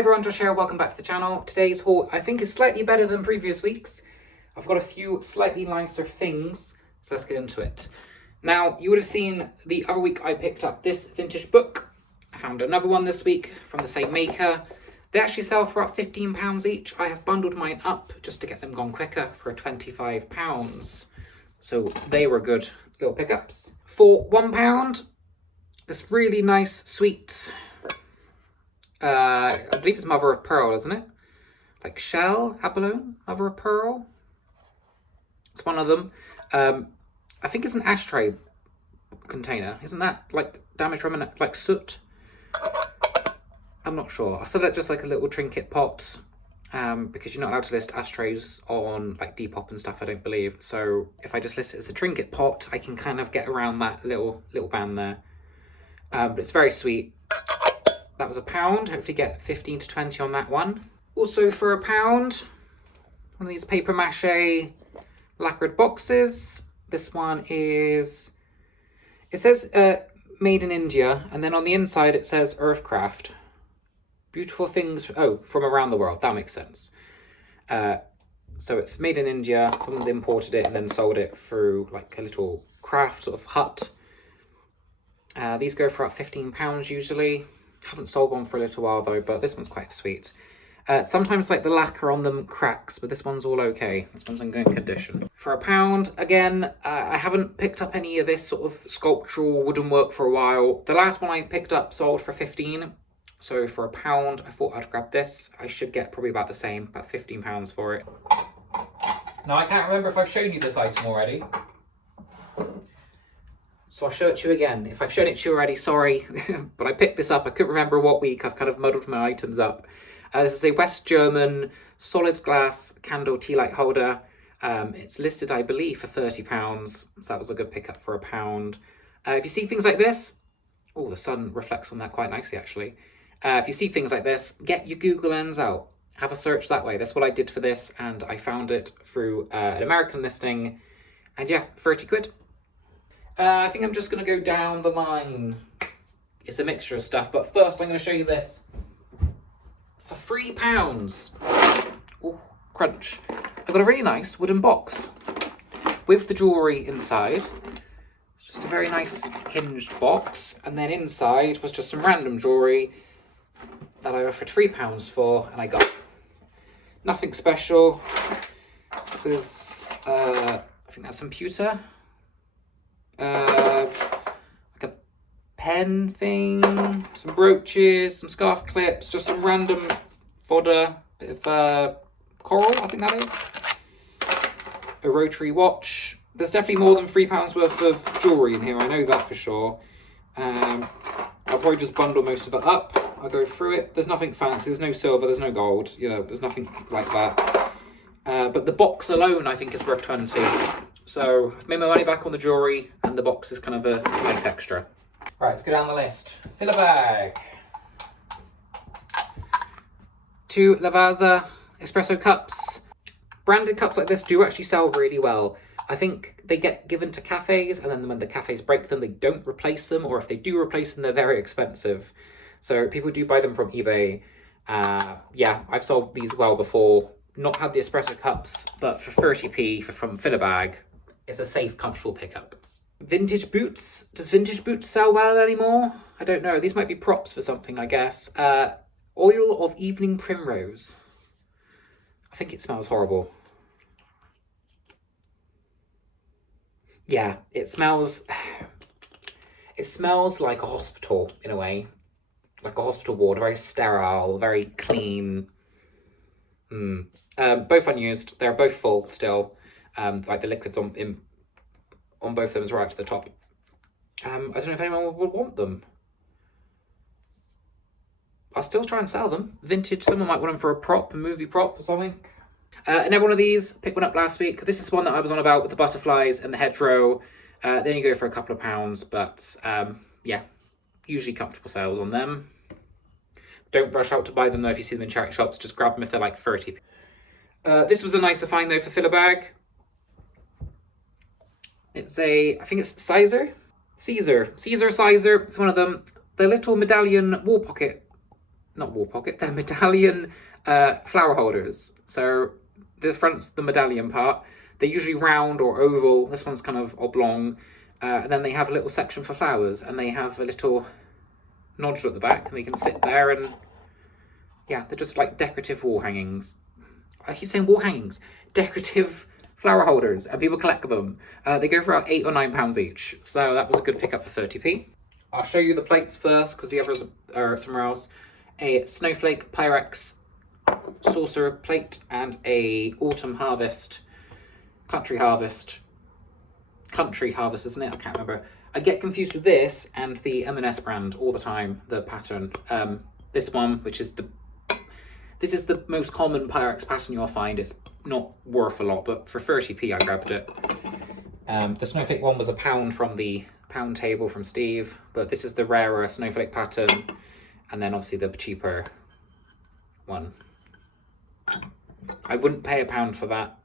everyone, Josh here, welcome back to the channel. Today's haul I think is slightly better than previous weeks. I've got a few slightly nicer things, so let's get into it. Now, you would have seen the other week I picked up this vintage book. I found another one this week from the same maker. They actually sell for about £15 each. I have bundled mine up just to get them gone quicker for £25. So they were good little pickups. For £1, this really nice, sweet, I believe it's mother of pearl, isn't it? Like shell, abalone, mother of pearl. It's one of them. I think it's an ashtray container. Isn't that like damaged remnant, like soot? I'm not sure. I said that just like a little trinket pot, because you're not allowed to list ashtrays on like Depop and stuff, I don't believe. So if I just list it as a trinket pot, I can kind of get around that little ban there. But it's very sweet. That was £1. Hopefully get 15 to 20 on that one. Also for £1, one of these paper mache lacquered boxes. This one is, it says made in India, and then on the inside it says Earthcraft. Beautiful things, from around the world. That makes sense. So it's made in India. Someone's imported it and then sold it through like a little craft sort of hut. These go for about £15 usually. Haven't sold one for a little while though, but this one's quite sweet. Sometimes like the lacquer on them cracks, but this one's all okay. This one's in good condition. For £1, again, I haven't picked up any of this sort of sculptural wooden work for a while. The last one I picked up sold for 15. So for £1, I thought I'd grab this. I should get probably about the same, about £15 for it. Now I can't remember if I've shown you this item already. So I'll show it to you again. If I've shown it to you already, sorry. But I picked this up. I couldn't remember what week. I've kind of muddled my items up. This is a West German solid glass candle tea light holder. It's listed, I believe, for £30. So that was a good pickup for £1. If you see things like this, the sun reflects on that quite nicely, actually. If you see things like this, get your Google Lens out. Have a search that way. That's what I did for this, and I found it through an American listing. And yeah, 30 quid. I think I'm just going to go down the line. It's a mixture of stuff, but first I'm going to show you this. For £3. Ooh, crunch. I got a really nice wooden box with the jewellery inside. It's just a very nice hinged box. And then inside was just some random jewellery that I offered £3 for, and I got. Nothing special. There's, I think that's some pewter. Like a pen thing, some brooches, some scarf clips, just some random fodder, bit of coral, I think that is. A rotary watch. There's definitely more than £3 worth of jewellery in here, I know that for sure. I'll probably just bundle most of it up. I'll go through it. There's nothing fancy, there's no silver, there's no gold, there's nothing like that. But the box alone I think is worth 20. So I've made my money back on the jewellery, and the box is kind of a nice extra. Right, let's go down the list. Fill a bag. 2 Lavazza espresso cups. Branded cups like this do actually sell really well. I think they get given to cafes, and then when the cafes break them, they don't replace them, or if they do replace them, they're very expensive. So people do buy them from eBay. Yeah, I've sold these well before. Not had the espresso cups, but for 30p from Fill a Bag, it's a safe, comfortable pickup. Vintage boots. Does vintage boots sell well anymore? I don't know. These might be props for something, I guess. Oil of evening primrose. I think it smells horrible. Yeah, it smells like a hospital in a way. Like a hospital ward, very sterile, very clean. Both unused. They're both full still. Like the liquids on both of them is right to the top. I don't know if anyone would want them. I'll still try and sell them. Vintage, someone might want them for a prop, a movie prop or something. Another one of these, picked one up last week. This is one that I was on about with the butterflies and the hedgerow. Then you go for a couple of pounds, but yeah, usually comfortable sales on them. Don't rush out to buy them though if you see them in charity shops. Just grab them if they're like 30. This was a nicer find though for Fill a Bag. It's I think it's Caesar Sizer. It's one of them. The little medallion wall pocket not wall pocket, they're medallion flower holders. So the front's the medallion part. They're usually round or oval. This one's kind of oblong. And then they have a little section for flowers, and they have a little nodule at the back, and they can sit there, and yeah, they're just like decorative wall hangings. I keep saying wall hangings. Decorative flower holders, and people collect them. They go for about £8 or £9 each. So that was a good pickup for 30p. I'll show you the plates first, because the others are somewhere else. A Snowflake Pyrex saucer plate and a Autumn Harvest, Country Harvest, isn't it? I can't remember. I get confused with this and the M&S brand all the time, the pattern. This one, this is the most common Pyrex pattern you'll find. It's not worth a lot, but for 30p I grabbed it. The Snowflake one was £1 from the pound table from Steve, but this is the rarer Snowflake pattern, and then obviously the cheaper one. I wouldn't pay £1 for that.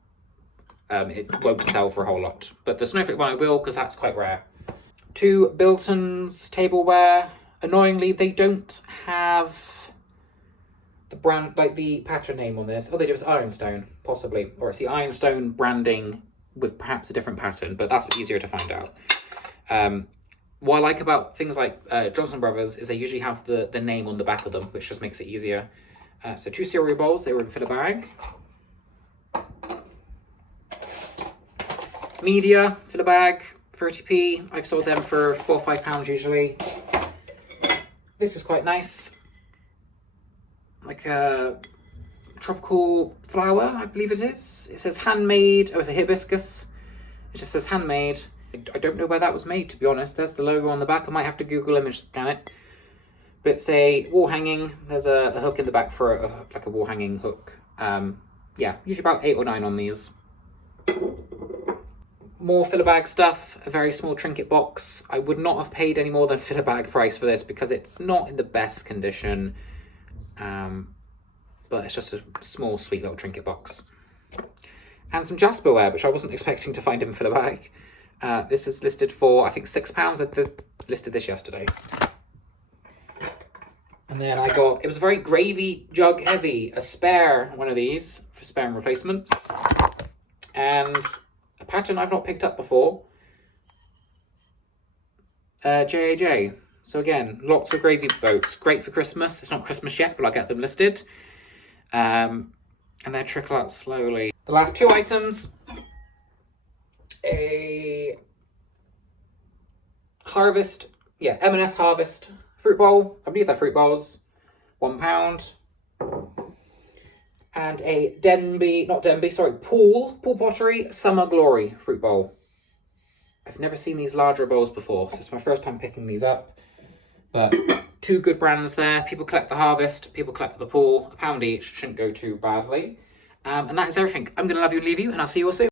It won't sell for a whole lot, but the Snowflake one I will, because that's quite rare. 2 Bilton's tableware. Annoyingly, they don't have the brand, like the pattern name on this. Oh, they do. It's Ironstone, possibly, or it's the Ironstone branding with perhaps a different pattern, but that's easier to find out. What I like about things like Johnson Brothers is they usually have the name on the back of them, which just makes it easier. So 2 cereal bowls, they were in fill a bag. Media, fill a bag, 30p. I've sold them for £4 or £5 usually. This is quite nice. Like a tropical flower, I believe it is. It says handmade. Oh, it's a hibiscus. It just says handmade. I don't know where that was made, to be honest. There's the logo on the back. I might have to Google image scan it. But it's a wall hanging. There's a hook in the back for like a wall hanging hook. Yeah, usually about 8 or 9 on these. More fill a bag stuff, a very small trinket box. I would not have paid any more than fill a bag price for this because it's not in the best condition. But it's just a small, sweet little trinket box. And some Jasperware, which I wasn't expecting to find in fill a bag. This is listed for, I think, £6. I listed this yesterday. And then I got, it was very gravy jug heavy, a spare one of these for spare and replacements. And a pattern I've not picked up before. JAJ. So again, lots of gravy boats. Great for Christmas. It's not Christmas yet, but I'll get them listed. And they trickle out slowly. The last 2 items. A Harvest, yeah, M&S Harvest fruit bowl. I believe they're fruit bowls. £1. And a Pool Pottery Summer Glory fruit bowl. I've never seen these larger bowls before, so it's my first time picking these up. But 2 good brands there. People collect the Harvest, people collect the Pool. £1 each, shouldn't go too badly. And that is everything. I'm going to love you and leave you, and I'll see you all soon.